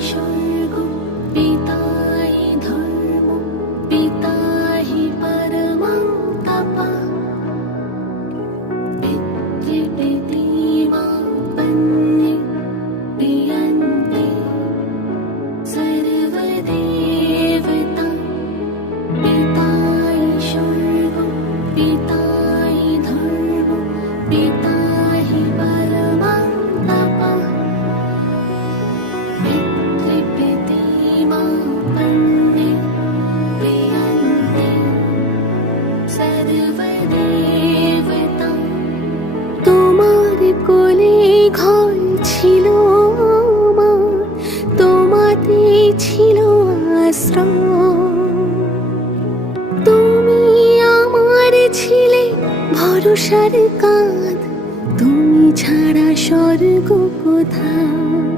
স্বর্গ, পিতাই ধর্ম, পিতা হি পরমং তপঃ। পিতৃপিতামহাপন্যে প্রিয়ন্তে সর্বদেবতা। পিতাই স্বর্গ, পিতাই ধর্ম, পিতা হি পরমং তপঃ। পিতৃপিতামহাপন্যে প্রিয়ন্তে সর্বদেবতা। তোমার কোলে ঘর ছিল আমার, তোমাতে ছিল আশ্রয়। তুমি আমার ছিলে ভরসার কাঁধ, তুমি ছাড়া স্বর্গ কোথায়।